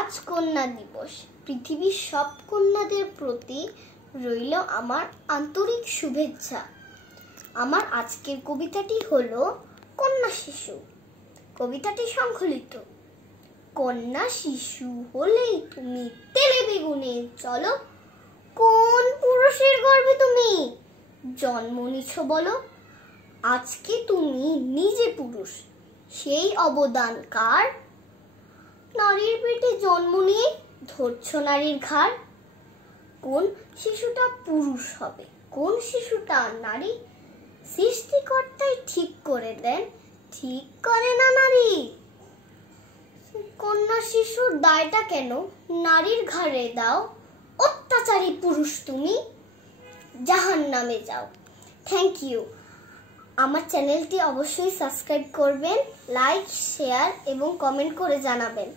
আজ কন্যা দিবস। পৃথিবীর সব কন্যাদের প্রতি রইল আমার আন্তরিক শুভেচ্ছা। আমার আজকের কবিতাটি হলো কন্যা শিশু। কবিতাটি সংকলিত। কন্যা শিশু হলেই তুমি তেলে বেগুনে চলো, কোন পুরুষের গর্ভে তুমি জন্ম নিছো বলো? আজকে তুমি নিজে পুরুষ, সেই অবদান কার? নারীর পেটে জন্ম নিয়ে ধরছো নারীর ঘাড়। কোন শিশুটা পুরুষ হবে, কোন শিশুটা নারী? সৃষ্টিকর্তাই ঠিক করে দেন, ঠিক করে না নারী। কন্যা শিশুর দায়টা কেন নারীর ঘাড়ে দাও? অত্যাচারী পুরুষ তুমি, জাহান্নামে যাও। Thank you. আমার চ্যানেলটি অবশ্যই সাবস্ক্রাইব করবেন, লাইক, শেয়ার এবং কমেন্ট করে জানাবেন।